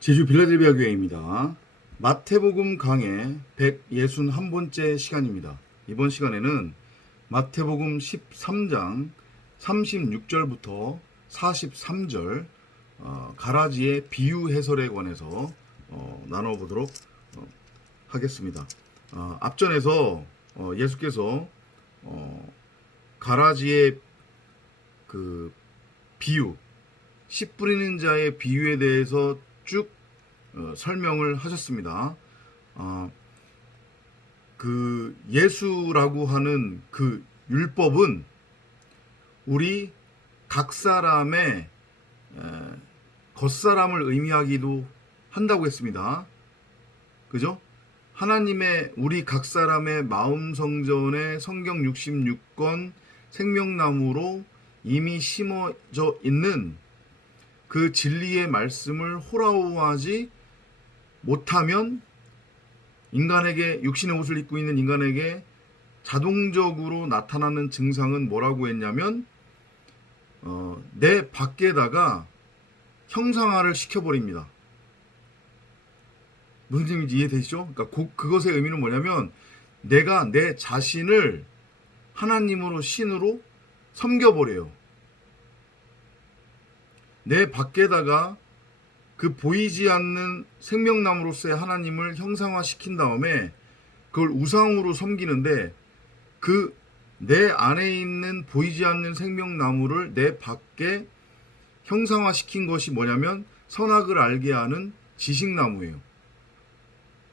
제주 빌라델비아 교회입니다. 마태복음 강해 161번째 시간입니다. 이번 시간에는 마태복음 13장 36절부터 43절 가라지의 비유 해설에 관해서 나눠보도록 하겠습니다. 앞전에서 예수께서 가라지의 그 비유, 씨 뿌리는 자의 비유에 대해서 쭉 설명을 하셨습니다. 그 예수라고 하는 그 율법은 우리 각 사람의 겉사람을 의미하기도 한다고 했습니다. 그죠? 하나님의 우리 각 사람의 마음 성전에 성경 66권 생명나무로 이미 심어져 있는 그 진리의 말씀을 호라호하지 못하면 인간에게, 육신의 옷을 입고 있는 인간에게 자동적으로 나타나는 증상은 뭐라고 했냐면 내 밖에다가 형상화를 시켜버립니다. 무슨 의미인지 이해되시죠? 그러니까 그것의 의미는 뭐냐면 내가 내 자신을 하나님으로, 신으로 섬겨버려요. 내 밖에다가 그 보이지 않는 생명나무로서의 하나님을 형상화시킨 다음에 그걸 우상으로 섬기는데, 그 내 안에 있는 보이지 않는 생명나무를 내 밖에 형상화시킨 것이 뭐냐면 선악을 알게 하는 지식나무예요.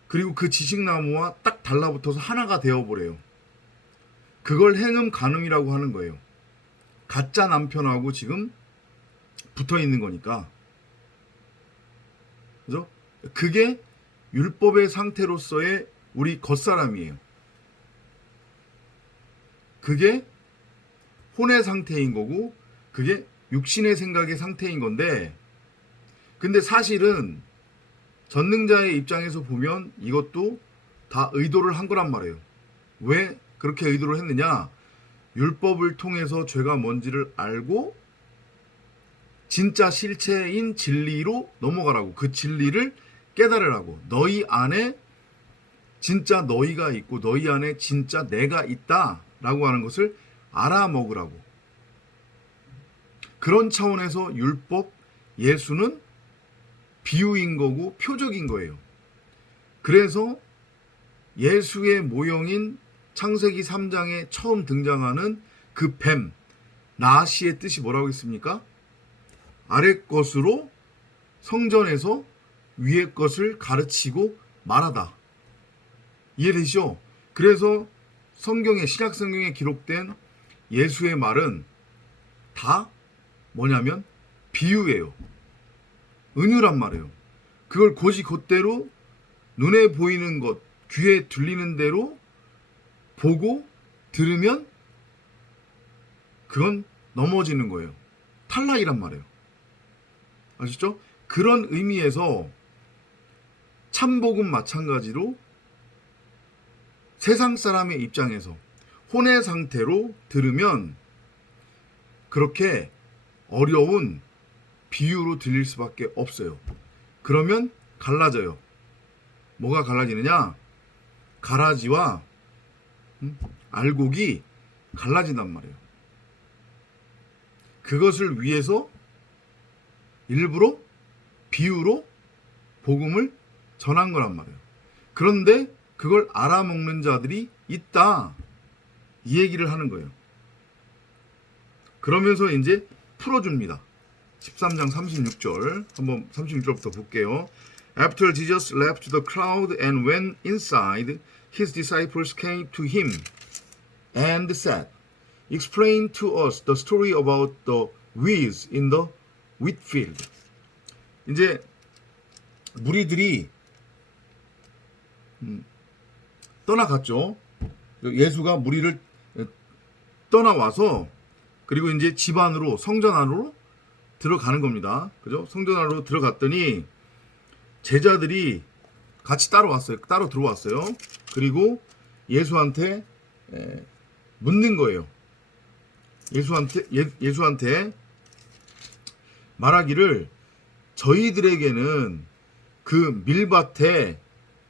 그리고 그 지식나무와 딱 달라붙어서 하나가 되어버려요. 그걸 행음 간음이라고 하는 거예요. 가짜 남편하고 지금 붙어 있는 거니까. 그죠? 그게 율법의 상태로서의 우리 겉사람이에요. 그게 혼의 상태인 거고, 그게 육신의 생각의 상태인 건데, 근데 사실은 전능자의 입장에서 보면 이것도 다 의도를 한 거란 말이에요. 왜 그렇게 의도를 했느냐? 율법을 통해서 죄가 뭔지를 알고 진짜 실체인 진리로 넘어가라고, 그 진리를 깨달으라고. 너희 안에 진짜 너희가 있고 너희 안에 진짜 내가 있다라고 하는 것을 알아먹으라고. 그런 차원에서 율법, 예수는 비유인 거고 표적인 거예요. 그래서 예수의 모형인 창세기 3장에 처음 등장하는 그 뱀, 나시의 뜻이 뭐라고 했습니까? 아래 것으로 성전에서 위의 것을 가르치고 말하다. 이해되시죠? 그래서 성경에, 신약 성경에 기록된 예수의 말은 다 뭐냐면 비유예요. 은유란 말이에요. 그걸 곧이곧대로 눈에 보이는 것, 귀에 들리는 대로 보고 들으면 그건 넘어지는 거예요. 탈락이란 말이에요. 아시죠? 그런 의미에서 참복음 마찬가지로 세상 사람의 입장에서 혼의 상태로 들으면 그렇게 어려운 비유로 들릴 수밖에 없어요. 그러면 갈라져요. 뭐가 갈라지느냐? 가라지와 알곡이 갈라진단 말이에요. 그것을 위해서 일부러 비유로 복음을 전한 거란 말이에요. 그런데 그걸 알아먹는 자들이 있다, 이 얘기를 하는 거예요. 그러면서 이제 풀어줍니다. 13장 36절, 한번 36절부터 볼게요. After Jesus left the crowd and went inside, his disciples came to him and said, Explain to us the story about the weeds in the wheat field. 이제 무리들이 떠나갔죠. 예수가 무리를 떠나와서 그리고 이제 집 안으로, 성전 안으로 들어가는 겁니다. 그죠? 성전 안으로 들어갔더니 제자들이 같이 따라왔어요. 따로 들어왔어요. 그리고 예수한테 묻는 거예요. 예수한테 말하기를 저희들에게는 그 밀밭의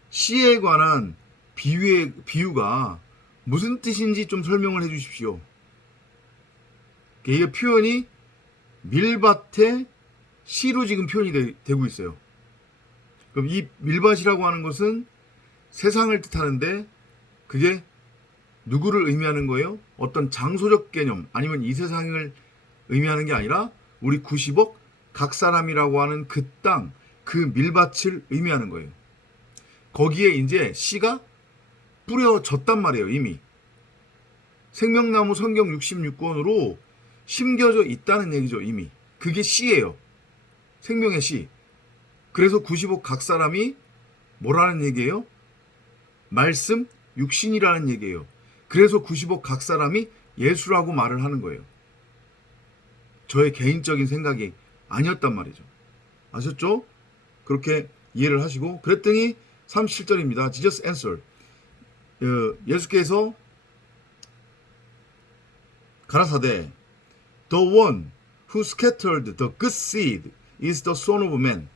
씨에 관한 비유가 무슨 뜻인지 좀 설명을 해 주십시오. 이 표현이 밀밭의 씨로 지금 표현이 되고 있어요. 그럼 이 밀밭이라고 하는 것은 세상을 뜻하는데 그게 누구를 의미하는 거예요? 어떤 장소적 개념 아니면 이 세상을 의미하는 게 아니라 우리 90억 각 사람이라고 하는 그 땅, 그 밀밭을 의미하는 거예요. 거기에 이제 씨가 뿌려졌단 말이에요. 이미 생명나무 성경 66권으로 심겨져 있다는 얘기죠. 이미 그게 씨예요. 생명의 씨. 그래서 90억 각 사람이 뭐라는 얘기예요? 말씀 육신이라는 얘기예요. 그래서 90억 각 사람이 예수라고 말을 하는 거예요. 저의 개인적인 생각이 아니었단 말이죠. 아셨죠? 그렇게 이해를 하시고 그랬더니 37절입니다. Jesus answered. 예수께서 가라사대 The one who scattered the good seed is the son of man.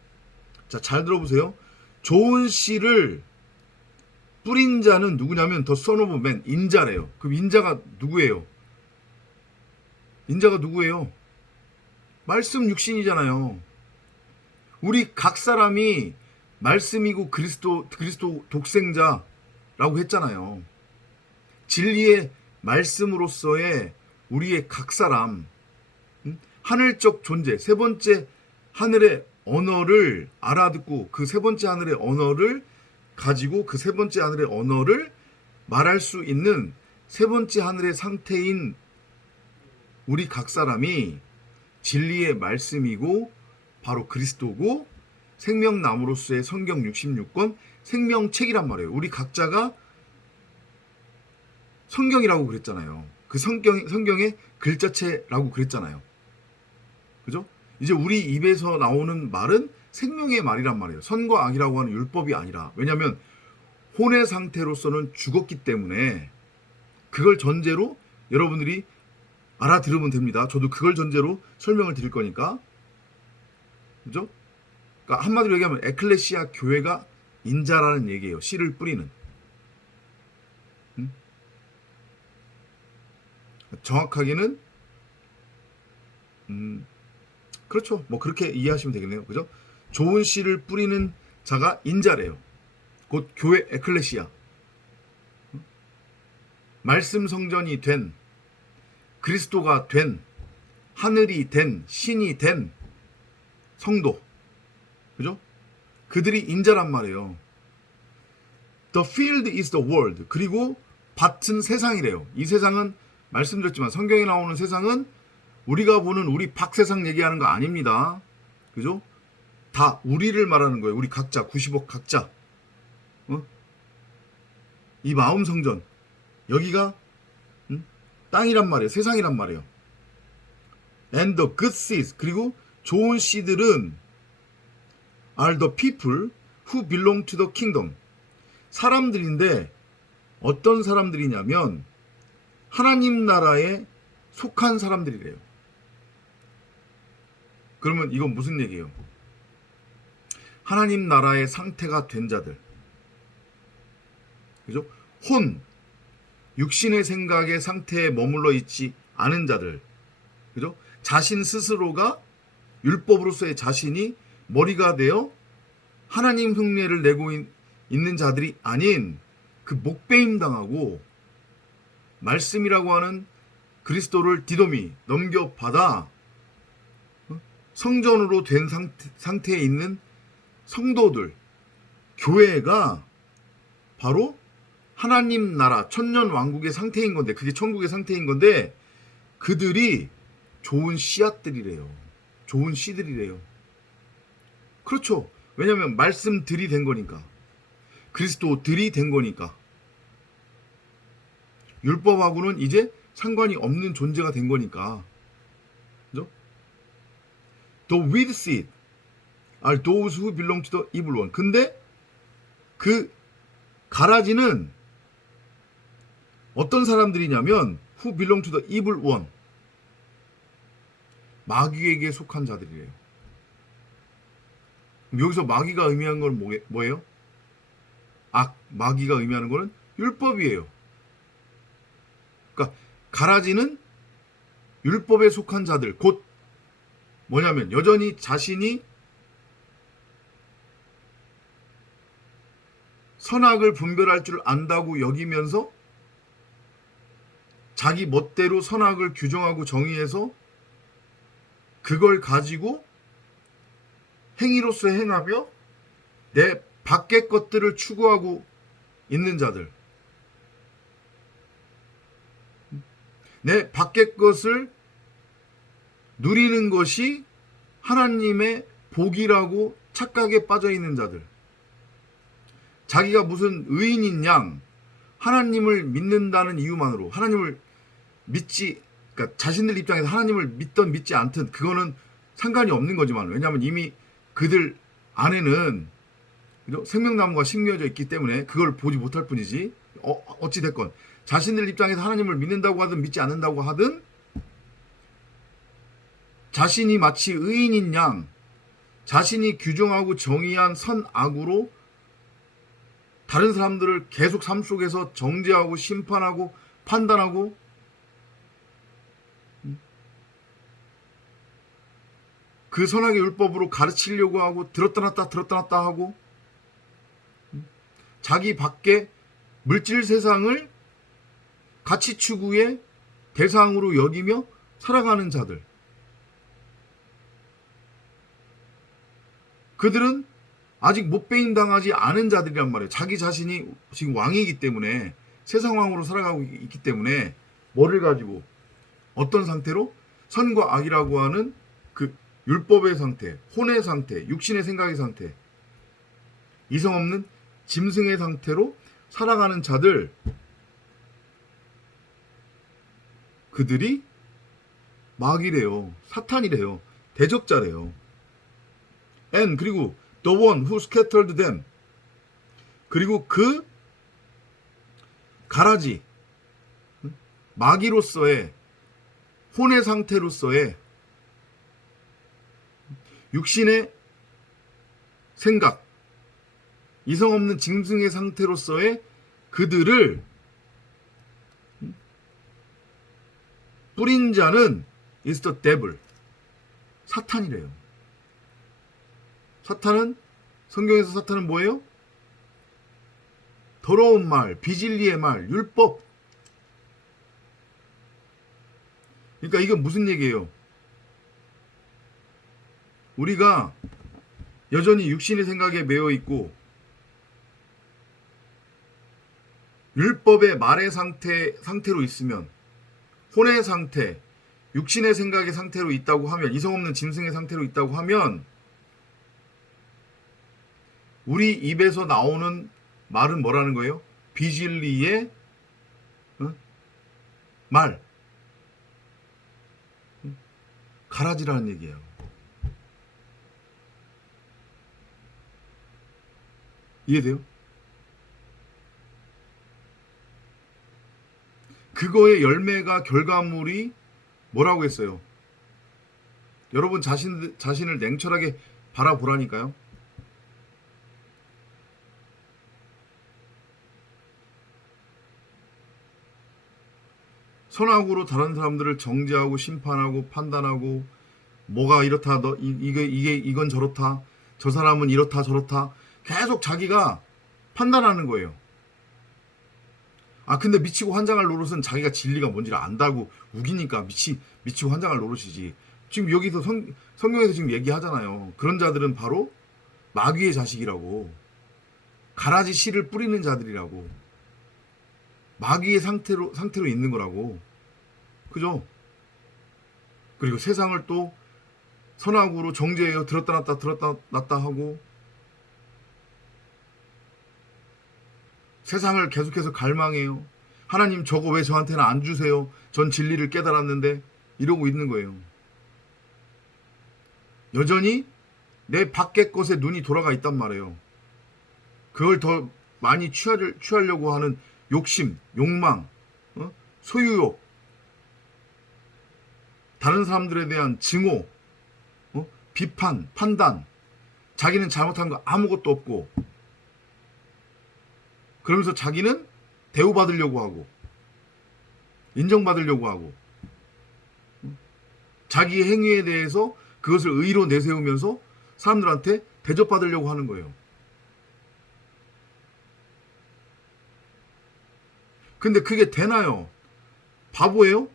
자, 잘 들어보세요. 좋은 씨를 뿌린 자는 누구냐면 the son of man, 인자래요. 그럼 인자가 누구예요? 인자가 누구예요? 말씀 육신이잖아요. 우리 각 사람이 말씀이고 그리스도 독생자라고 했잖아요. 진리의 말씀으로서의 우리의 각 사람, 하늘적 존재, 세 번째 하늘의 언어를 알아듣고 그 세 번째 하늘의 언어를 가지고 그 세 번째 하늘의 언어를 말할 수 있는 세 번째 하늘의 상태인 우리 각 사람이 진리의 말씀이고 바로 그리스도고 생명나무로서의 성경 66권 생명책이란 말이에요. 우리 각자가 성경이라고 그랬잖아요. 그 성경의 글자체라고 그랬잖아요. 그죠? 이제 우리 입에서 나오는 말은 생명의 말이란 말이에요. 선과 악이라고 하는 율법이 아니라. 왜냐하면 혼의 상태로서는 죽었기 때문에 그걸 전제로 여러분들이 알아들으면 됩니다. 저도 그걸 전제로 설명을 드릴 거니까. 그죠? 그러니까 한마디로 얘기하면 에클레시아 교회가 인자라는 얘기예요. 씨를 뿌리는. 정확하게는 그렇죠. 뭐 그렇게 이해하시면 되겠네요. 그죠? 좋은 씨를 뿌리는 자가 인자래요. 곧 교회 에클레시아. 말씀 성전이 된 그리스도가 된 하늘이 된 신이 된 성도. 그죠? 그들이 인자란 말이에요. The field is the world. 그리고 밭은 세상이래요. 이 세상은 말씀드렸지만 성경에 나오는 세상은 우리가 보는 우리 박세상 얘기하는 거 아닙니다. 그죠? 다 우리를 말하는 거예요. 우리 각자 90억 각자. 이 마음 성전 여기가 땅이란 말이에요. 세상이란 말이에요. And the good seeds 그리고 좋은 씨들은 are the people who belong to the kingdom. 사람들인데 어떤 사람들이냐면 하나님 나라에 속한 사람들이래요. 그러면 이건 무슨 얘기예요? 하나님 나라의 상태가 된 자들. 그죠? 육신의 생각의 상태에 머물러 있지 않은 자들. 그죠? 자신 스스로가 율법으로서의 자신이 머리가 되어 하나님 흉내를 내고 있는 자들이 아닌 그 목배임 당하고 말씀이라고 하는 그리스도를 디도미 넘겨받아 성전으로 된 상태에 있는 성도들, 교회가 바로 하나님 나라 천년 왕국의 상태인 건데 그게 천국의 상태인 건데 그들이 좋은 씨앗들이래요. 좋은 씨들이래요. 그렇죠. 왜냐하면 말씀들이 된 거니까. 그리스도들이 된 거니까. 율법하고는 이제 상관이 없는 존재가 된 거니까. 그죠? The weed seed are those who belong to the evil one. 근데 그 가라지는 어떤 사람들이냐면 who belong to the evil one. 마귀에게 속한 자들이래요. 여기서 마귀가 의미하는 건 뭐예요? 마귀가 의미하는 거는 율법이에요. 그러니까 가라지는 율법에 속한 자들, 곧 뭐냐면 여전히 자신이 선악을 분별할 줄 안다고 여기면서 자기 멋대로 선악을 규정하고 정의해서 그걸 가지고 행위로서 행하며 내 밖의 것들을 추구하고 있는 자들, 내 밖의 것을 누리는 것이 하나님의 복이라고 착각에 빠져 있는 자들, 자기가 무슨 의인인 양 하나님을 믿는다는 이유만으로 하나님을 그러니까 자신들 입장에서 하나님을 믿든 믿지 않든 그거는 상관이 없는 거지만, 왜냐하면 이미 그들 안에는 생명나무가 심겨져 있기 때문에 그걸 보지 못할 뿐이지, 어찌됐건 자신들 입장에서 하나님을 믿는다고 하든 믿지 않는다고 하든 자신이 마치 의인인 양 자신이 규정하고 정의한 선악으로 다른 사람들을 계속 삶 속에서 정죄하고 심판하고 판단하고 그 선악의 율법으로 가르치려고 하고 들었다 놨다 하고 자기 밖에 물질 세상을 가치 추구의 대상으로 여기며 살아가는 자들, 그들은 아직 못배임 당하지 않은 자들이란 말이에요. 자기 자신이 지금 왕이기 때문에, 세상 왕으로 살아가고 있기 때문에 뭐를 가지고 어떤 상태로 선과 악이라고 하는 그 율법의 상태, 혼의 상태, 육신의 생각의 상태, 이성 없는 짐승의 상태로 살아가는 자들, 그들이 마귀래요. 사탄이래요. 대적자래요. And 그리고 the one who scattered them, 그리고 그 가라지 마귀로서의 혼의 상태로서의 육신의 생각, 이성 없는 짐승의 상태로서의 그들을 뿌린 자는 is the devil, 사탄이래요. 사탄은, 성경에서 사탄은 뭐예요? 더러운 말, 비진리의 말, 율법. 그러니까 이건 무슨 얘기예요? 우리가 여전히 육신의 생각에 매여 있고 율법의 말의 상태로 있으면, 혼의 상태, 육신의 생각의 상태로 있다고 하면, 이성 없는 짐승의 상태로 있다고 하면, 우리 입에서 나오는 말은 뭐라는 거예요? 비진리의 말, 가라지라는 얘기예요. 이해돼요? 그거의 열매가, 결과물이 뭐라고 했어요? 여러분 자신을 냉철하게 바라보라니까요. 선악으로 다른 사람들을 정죄하고 심판하고 판단하고, 뭐가 이렇다, 이건 저렇다, 저 사람은 이렇다 저렇다, 계속 자기가 판단하는 거예요. 근데 미치고 환장할 노릇은 자기가 진리가 뭔지를 안다고 우기니까 미치고 환장할 노릇이지. 지금 여기서 성경에서 지금 얘기하잖아요. 그런 자들은 바로 마귀의 자식이라고, 가라지 씨를 뿌리는 자들이라고, 마귀의 상태로 있는 거라고. 그죠? 그리고 세상을 또 선악으로 정죄해요. 들었다 놨다 하고, 세상을 계속해서 갈망해요. 하나님, 저거 왜 저한테는 안 주세요? 전 진리를 깨달았는데, 이러고 있는 거예요. 여전히 내 밖의 것에 눈이 돌아가 있단 말이에요. 그걸 더 많이 취하려고 하는 욕심, 욕망, 소유욕, 다른 사람들에 대한 증오, 비판, 판단, 자기는 잘못한 거 아무것도 없고, 그러면서 자기는 대우받으려고 하고 인정받으려고 하고 자기의 행위에 대해서 그것을 의로 내세우면서 사람들한테 대접받으려고 하는 거예요. 근데 그게 되나요? 바보예요?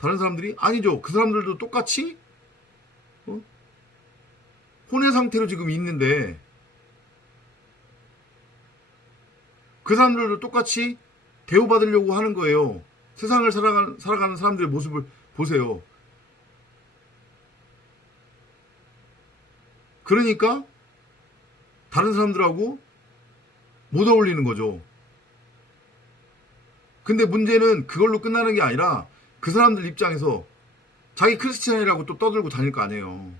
다른 사람들이? 아니죠. 그 사람들도 똑같이 혼의 상태로 지금 있는데 그 사람들도 똑같이 대우받으려고 하는 거예요. 세상을 살아가는 사람들의 모습을 보세요. 그러니까 다른 사람들하고 못 어울리는 거죠. 근데 문제는 그걸로 끝나는 게 아니라 그 사람들 입장에서 자기 크리스찬이라고 또 떠들고 다닐 거 아니에요.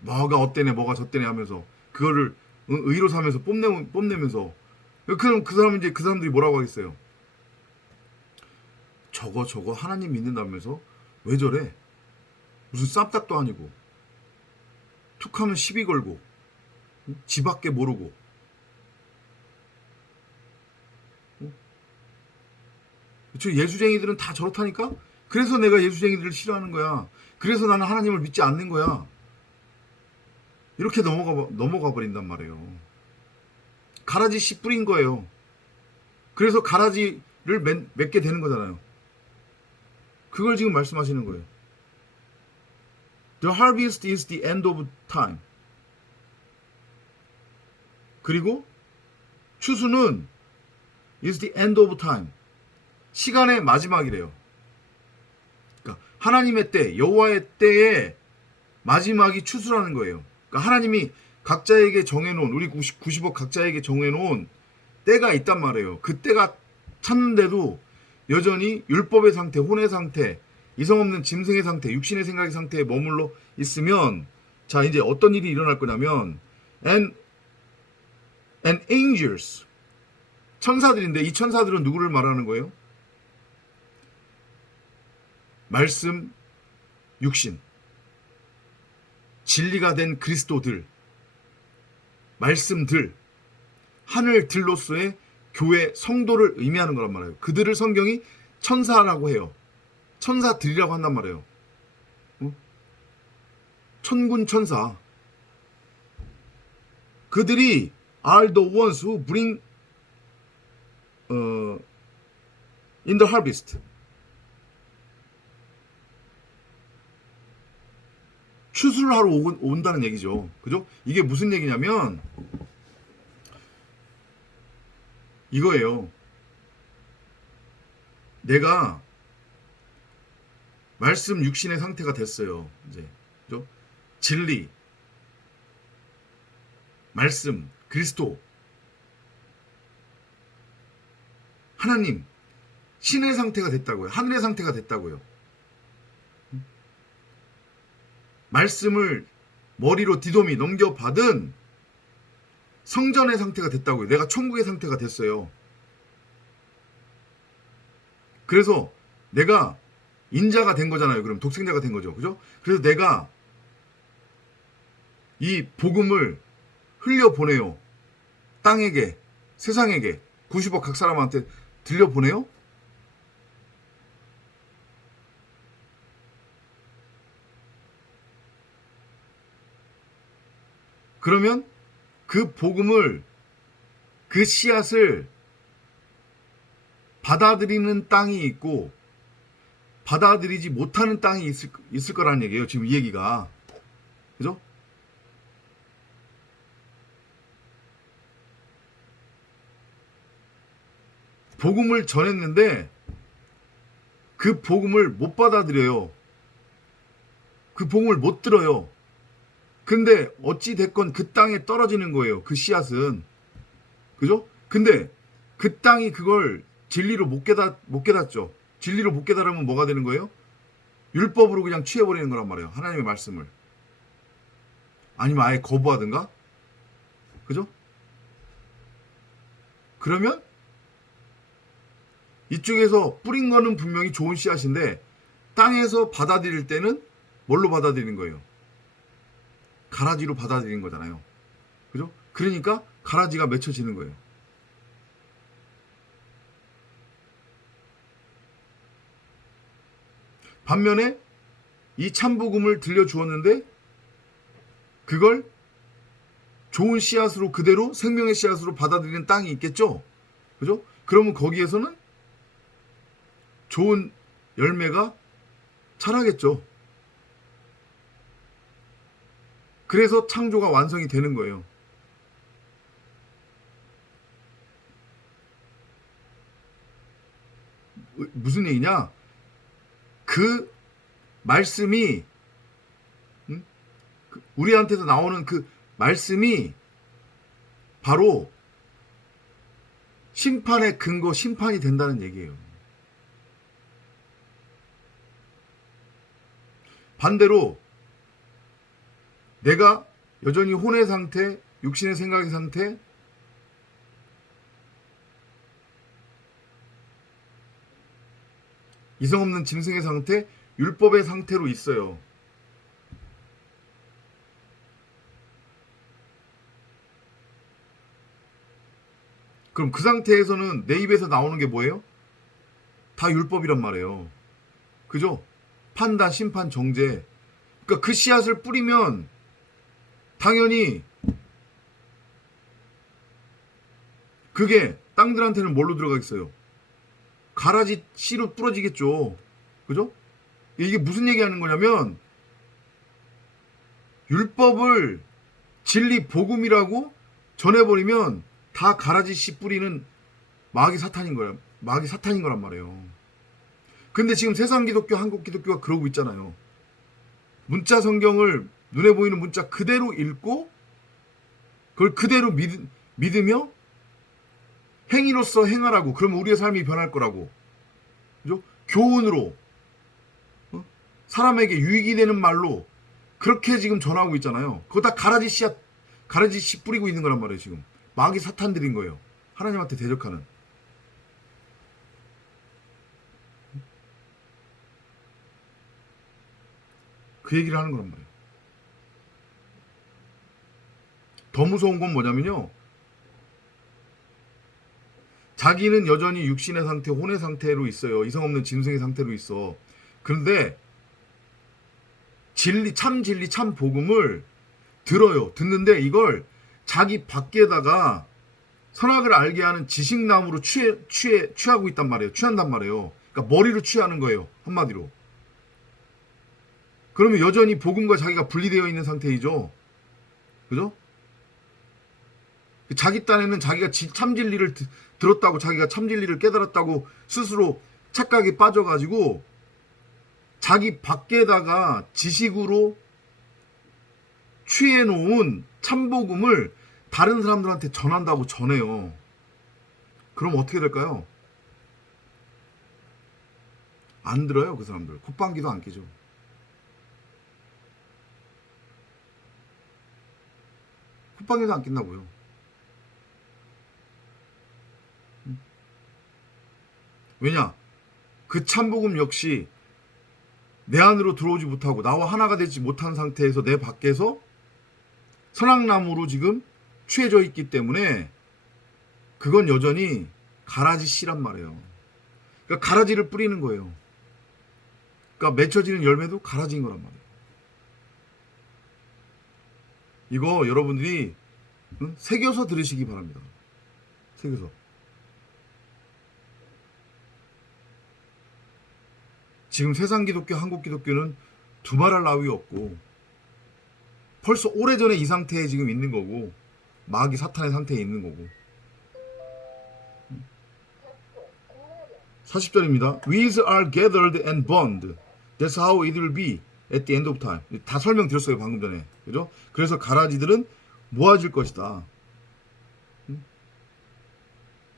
뭐가 어때네 뭐가 저때네 하면서 그거를 의로 삼면서 뽐내면서 그럼 그 사람은 이제 그 사람들이 뭐라고 하겠어요? 저거 하나님 믿는다면서 왜 저래? 무슨 쌈딱도 아니고 툭하면 시비 걸고 지밖에 모르고 저 예수쟁이들은 다 저렇다니까? 그래서 내가 예수쟁이들을 싫어하는 거야. 그래서 나는 하나님을 믿지 않는 거야. 이렇게 넘어가 버린단 말이에요. 가라지 씨 뿌린 거예요. 그래서 가라지를 맺게 되는 거잖아요. 그걸 지금 말씀하시는 거예요. The harvest is the end of time. 그리고 추수는 is the end of time. 시간의 마지막이래요. 그러니까 하나님의 때, 여호와의 때의 마지막이 추수라는 거예요. 그러니까 하나님이 각자에게 정해놓은 우리 90억 각자에게 정해놓은 때가 있단 말이에요. 그 때가 찼는데도 여전히 율법의 상태, 혼의 상태, 이성 없는 짐승의 상태, 육신의 생각의 상태에 머물러 있으면 자 이제 어떤 일이 일어날 거냐면 and angels 천사들인데 이 천사들은 누구를 말하는 거예요? 말씀, 육신, 진리가 된 그리스도들, 말씀들, 하늘들로서의 교회 성도를 의미하는 거란 말이에요. 그들을 성경이 천사라고 해요. 천사들이라고 한단 말이에요. 천군 천사. 그들이 are the ones who bring in the harvest. 추수를 하러 온다는 얘기죠. 그죠? 이게 무슨 얘기냐면 이거예요. 내가 말씀 육신의 상태가 됐어요. 이제 그죠? 진리, 말씀, 그리스도, 하나님, 신의 상태가 됐다고요. 하늘의 상태가 됐다고요. 말씀을 머리로 디도미 넘겨받은 성전의 상태가 됐다고요. 내가 천국의 상태가 됐어요. 그래서 내가 인자가 된 거잖아요. 그럼 독생자가 된 거죠. 그죠? 그래서 내가 이 복음을 흘려보내요. 땅에게, 세상에게, 90억 각 사람한테 들려보내요. 그러면 그 복음을, 그 씨앗을 받아들이는 땅이 있고 받아들이지 못하는 땅이 있을 거라는 얘기예요. 지금 이 얘기가. 그죠? 복음을 전했는데 그 복음을 못 받아들여요. 그 복음을 못 들어요. 근데 어찌 됐건 그 땅에 떨어지는 거예요. 그 씨앗은. 그죠? 근데 그 땅이 그걸 진리로 못 깨닫죠. 진리로 못 깨달으면 뭐가 되는 거예요? 율법으로 그냥 취해버리는 거란 말이에요. 하나님의 말씀을. 아니면 아예 거부하든가? 그죠? 그러면 이쪽에서 뿌린 거는 분명히 좋은 씨앗인데 땅에서 받아들일 때는 뭘로 받아들이는 거예요? 가라지로 받아들이는 거잖아요. 그죠? 그러니까 가라지가 맺혀지는 거예요. 반면에 이 참복음을 들려주었는데 그걸 좋은 씨앗으로 그대로 생명의 씨앗으로 받아들이는 땅이 있겠죠? 그죠? 그러면 거기에서는 좋은 열매가 자라겠죠. 그래서 창조가 완성이 되는 거예요. 무슨 얘기냐? 그 말씀이 우리한테서 나오는 그 말씀이 바로 심판의 근거, 심판이 된다는 얘기예요. 반대로 내가 여전히 혼의 상태, 육신의 생각의 상태, 이성 없는 짐승의 상태, 율법의 상태로 있어요. 그럼 그 상태에서는 내 입에서 나오는 게 뭐예요? 다 율법이란 말이에요. 그죠? 판단, 심판, 정죄. 그러니까 그 씨앗을 뿌리면 당연히 그게 땅들한테는 뭘로 들어가겠어요? 가라지 씨로 뿌려지겠죠. 그죠? 이게 무슨 얘기하는 거냐면 율법을 진리 복음이라고 전해버리면 다 가라지 씨 뿌리는 마귀 사탄인 거야. 마귀 사탄인 거란 말이에요. 근데 지금 세상 기독교, 한국 기독교가 그러고 있잖아요. 문자 성경을 눈에 보이는 문자 그대로 읽고 그걸 그대로 믿으며 행위로서 행하라고. 그러면 우리의 삶이 변할 거라고. 그죠? 교훈으로 사람에게 유익이 되는 말로 그렇게 지금 전하고 있잖아요. 그거 다 가라지 씨 뿌리고 있는 거란 말이에요. 지금 마귀 사탄들인 거예요. 하나님한테 대적하는. 그 얘기를 하는 거란 말이에요. 더 무서운 건 뭐냐면요. 자기는 여전히 육신의 상태, 혼의 상태로 있어요. 이성 없는 짐승의 상태로 있어. 그런데 참 진리, 참 복음을 들어요. 듣는데 이걸 자기 밖에다가 선악을 알게 하는 지식나무로 취하고 있단 말이에요. 취한단 말이에요. 그러니까 머리로 취하는 거예요. 한마디로. 그러면 여전히 복음과 자기가 분리되어 있는 상태이죠. 그죠? 자기 딴에는 자기가 참 진리를 들었다고, 자기가 참 진리를 깨달았다고 스스로 착각에 빠져가지고 자기 밖에다가 지식으로 취해놓은 참복음을 다른 사람들한테 전한다고 전해요. 그럼 어떻게 될까요? 안 들어요, 그 사람들. 콧방귀도 안 끼죠. 콧방귀도 안 낀다고요. 왜냐? 그 참복음 역시 내 안으로 들어오지 못하고 나와 하나가 되지 못한 상태에서 내 밖에서 선악나무로 지금 취해져 있기 때문에 그건 여전히 가라지 씨란 말이에요. 그러니까 가라지를 뿌리는 거예요. 그러니까 맺혀지는 열매도 가라지인 거란 말이에요. 이거 여러분들이 새겨서 들으시기 바랍니다. 새겨서. 지금 세상 기독교, 한국 기독교는 두말할 나위 없고 벌써 오래전에 이 상태에 지금 있는 거고 마귀 사탄의 상태에 있는 거고. 40절입니다. Weeds are gathered and burned. That's how it will be at the end of time. 다 설명드렸어요, 방금 전에. 그죠? 그래서 가라지들은 모아질 것이다.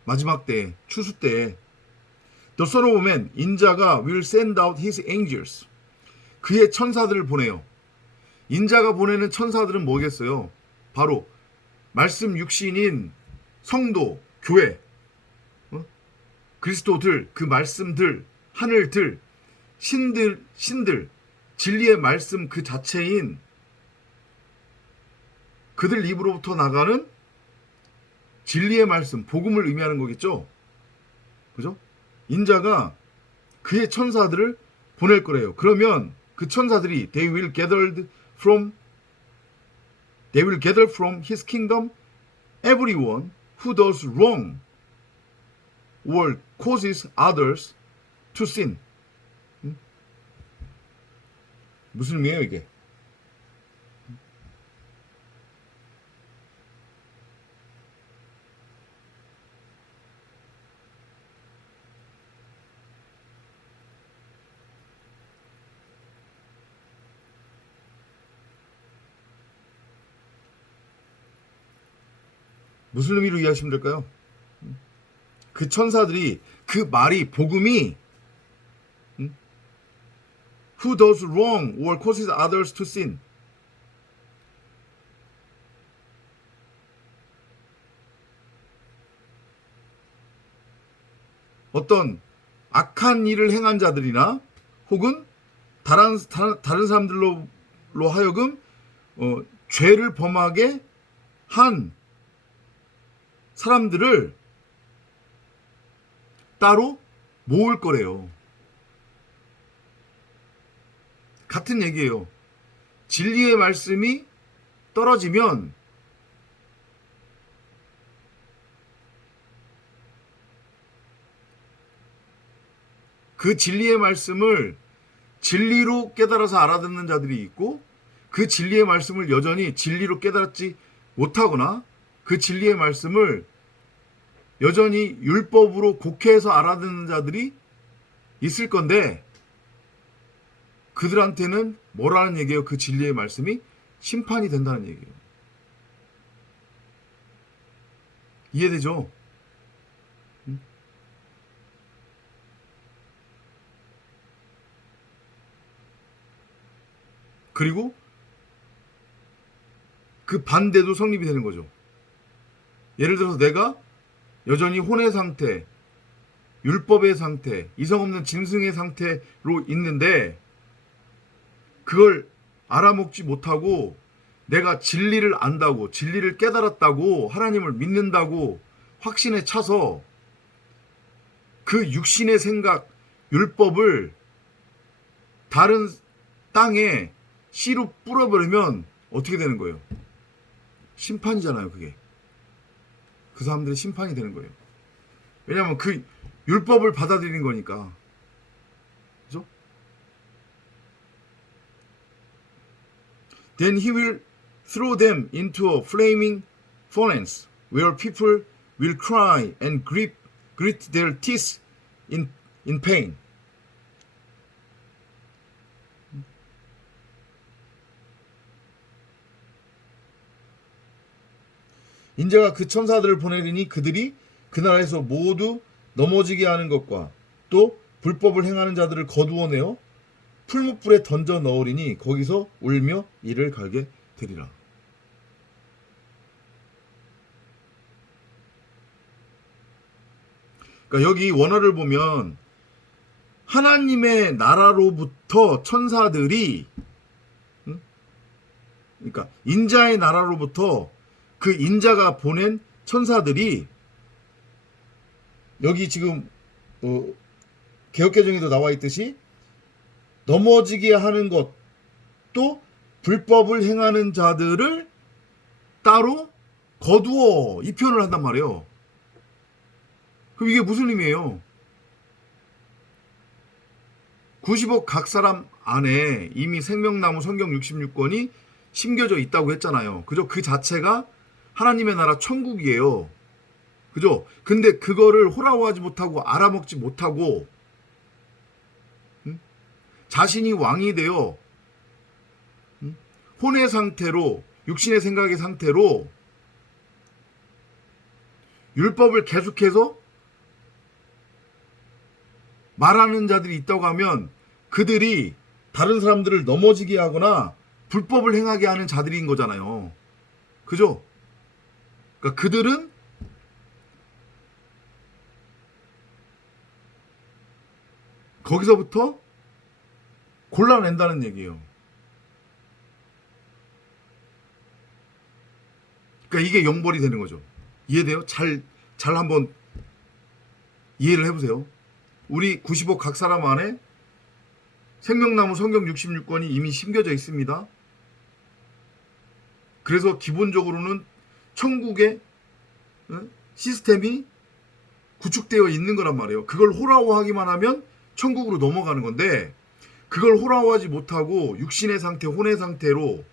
마지막 때, 추수 때 The Son of Man, 인자가 will send out his angels. 그의 천사들을 보내요. 인자가 보내는 천사들은 뭐겠어요? 바로 말씀 육신인 성도, 교회, 그리스도들, 그 말씀들, 하늘들, 신들, 진리의 말씀 그 자체인 그들 입으로부터 나가는 진리의 말씀, 복음을 의미하는 거겠죠. 그죠? 인자가 그의 천사들을 보낼 거래요. 그러면 그 천사들이 they will gather from his kingdom everyone who does wrong or causes others to sin. 무슨 의미예요, 이게? 무슨 의미로 이해하시면 될까요? 그 천사들이 그 말이 복음이 who does wrong or causes others to sin. 어떤 악한 일을 행한 자들이나 혹은 다른 사람들로 하여금 죄를 범하게 한 사람들을 따로 모을 거래요. 같은 얘기예요. 진리의 말씀이 떨어지면 그 진리의 말씀을 진리로 깨달아서 알아듣는 자들이 있고, 그 진리의 말씀을 여전히 진리로 깨달지 못하거나 그 진리의 말씀을 여전히 율법으로 곡해해서 알아듣는 자들이 있을 건데, 그들한테는 뭐라는 얘기예요? 그 진리의 말씀이 심판이 된다는 얘기예요. 이해되죠? 그리고 그 반대도 성립이 되는 거죠. 예를 들어서 내가 여전히 혼의 상태, 율법의 상태, 이성 없는 짐승의 상태로 있는데 그걸 알아먹지 못하고 내가 진리를 안다고, 진리를 깨달았다고, 하나님을 믿는다고 확신에 차서 그 육신의 생각, 율법을 다른 땅에 씨로 뿌려버리면 어떻게 되는 거예요? 심판이잖아요, 그게. 그 사람들의 심판이 되는 거예요. 왜냐하면 그 율법을 받아들이는 거니까. 그죠? Then he will throw them into a flaming furnace where people will cry and grit their teeth in pain. 인자가 그 천사들을 보내리니 그들이 그 나라에서 모두 넘어지게 하는 것과 또 불법을 행하는 자들을 거두어내어 풀무불에 던져 넣으리니 거기서 울며 이를 갈게 되리라. 그러니까 여기 원어를 보면 하나님의 나라로부터 천사들이, 그러니까 인자의 나라로부터 그 인자가 보낸 천사들이, 여기 지금 개역개정에도 나와 있듯이 넘어지게 하는 것, 또 불법을 행하는 자들을 따로 거두어, 이 표현을 한단 말이에요. 그럼 이게 무슨 의미예요? 90억 각 사람 안에 이미 생명나무 성경 66권이 심겨져 있다고 했잖아요. 그죠? 그 자체가 하나님의 나라 천국이에요. 그죠? 근데 그거를 호라호하지 못하고 알아먹지 못하고 자신이 왕이 되어 혼의 상태로, 육신의 생각의 상태로 율법을 계속해서 말하는 자들이 있다고 하면 그들이 다른 사람들을 넘어지게 하거나 불법을 행하게 하는 자들인 거잖아요. 그죠? 그러니까 그들은 거기서부터 골라낸다는 얘기예요. 그러니까 이게 영벌이 되는 거죠. 이해돼요? 잘 한번 이해를 해보세요. 우리 90억 각 사람 안에 생명나무 성경 66권이 이미 심겨져 있습니다. 그래서 기본적으로는 천국의 시스템이 구축되어 있는 거란 말이에요. 그걸 호라워하기만 하면 천국으로 넘어가는 건데, 그걸 호라워하지 못하고 육신의 상태, 혼의 상태로,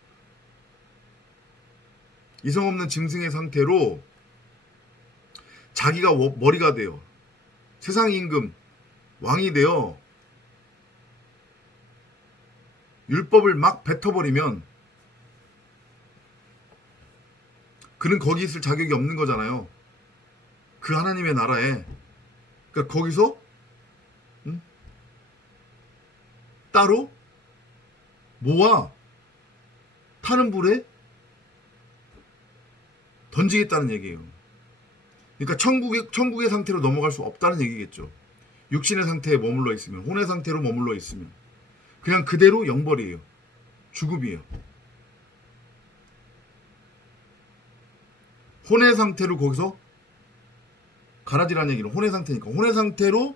이성 없는 짐승의 상태로 자기가 머리가 돼요. 세상 임금, 왕이 되어 율법을 막 뱉어버리면 그는 거기 있을 자격이 없는 거잖아요. 그 하나님의 나라에. 그러니까 거기서 따로 모아 타는 불에 던지겠다는 얘기예요. 그러니까 천국의 상태로 넘어갈 수 없다는 얘기겠죠. 육신의 상태에 머물러 있으면, 혼의 상태로 머물러 있으면 그냥 그대로 영벌이에요. 죽음이에요. 혼의 상태로 거기서 가라지라는 얘기는 혼의 상태니까, 혼의 상태로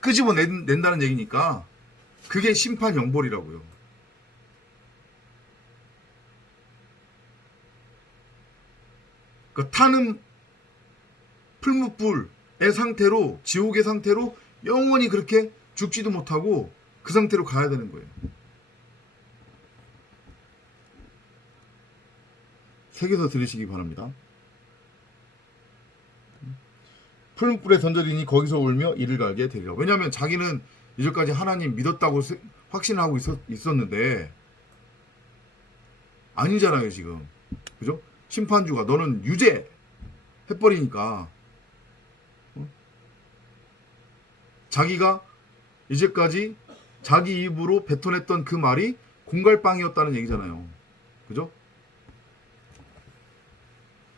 끄집어 낸다는 얘기니까 그게 심판 영벌이라고요. 그러니까 타는 풀무불의 상태로, 지옥의 상태로 영원히 그렇게 죽지도 못하고 그 상태로 가야 되는 거예요. 새겨서 들으시기 바랍니다. 풀무불에 던져지니 거기서 울며 이를 갈게 되리라. 왜냐하면 자기는 이제까지 하나님 믿었다고 확신을 하고 있었는데 아니잖아요 지금. 그죠? 심판주가 너는 유죄 해버리니까 자기가 이제까지 자기 입으로 뱉어냈던 그 말이 공갈빵이었다는 얘기잖아요. 그죠?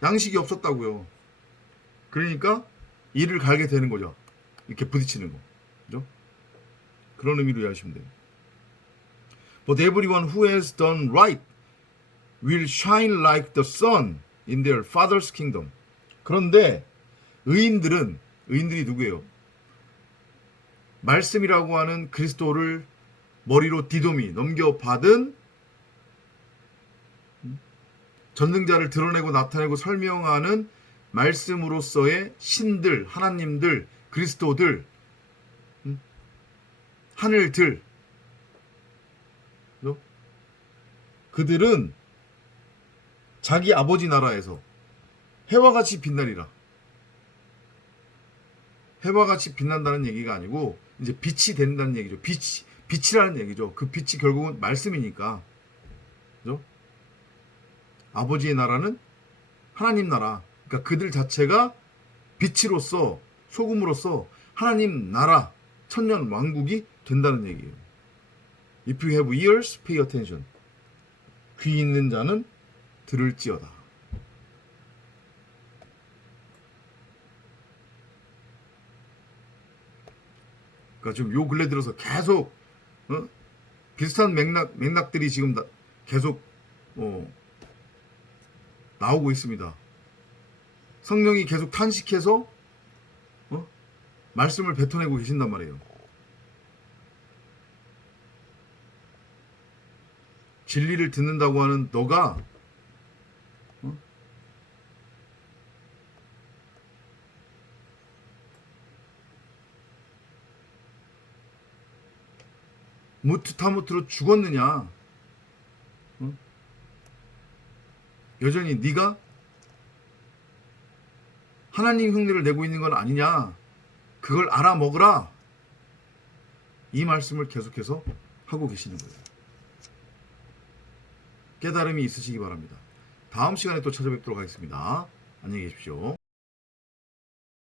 양식이 없었다고요. 그러니까 이를 갈게 되는 거죠. 이렇게 부딪히는 거. 그죠? 그런 의미로 이해하시면 돼요. But everyone who has done right will shine like the sun in their father's kingdom. 그런데 의인들이 누구예요? 말씀이라고 하는 그리스도를 머리로 디도미 넘겨받은 전능자를 드러내고 나타내고 설명하는 말씀으로서의 신들, 하나님들, 그리스도들, 하늘들, 그들은 자기 아버지 나라에서 해와 같이 빛나리라. 해와 같이 빛난다는 얘기가 아니고 이제 빛이 된다는 얘기죠. 빛이라는 얘기죠. 그 빛이 결국은 말씀이니까. 그죠? 아버지의 나라는 하나님 나라. 그러니까 그들 자체가 빛으로서, 소금으로서 하나님 나라, 천년 왕국이 된다는 얘기예요. If you have ears, pay attention. 귀 있는 자는 들을지어다. 그러니까 지금 요 근래 들어서 계속 비슷한 맥락들이 지금 계속 나오고 있습니다. 성령이 계속 탄식해서 말씀을 뱉어내고 계신단 말이에요. 진리를 듣는다고 하는 너가 무트타무트로 죽었느냐? 여전히 네가 하나님 흉내를 내고 있는 건 아니냐? 그걸 알아먹으라. 이 말씀을 계속해서 하고 계시는 거예요. 깨달음이 있으시기 바랍니다. 다음 시간에 또 찾아뵙도록 하겠습니다. 안녕히 계십시오.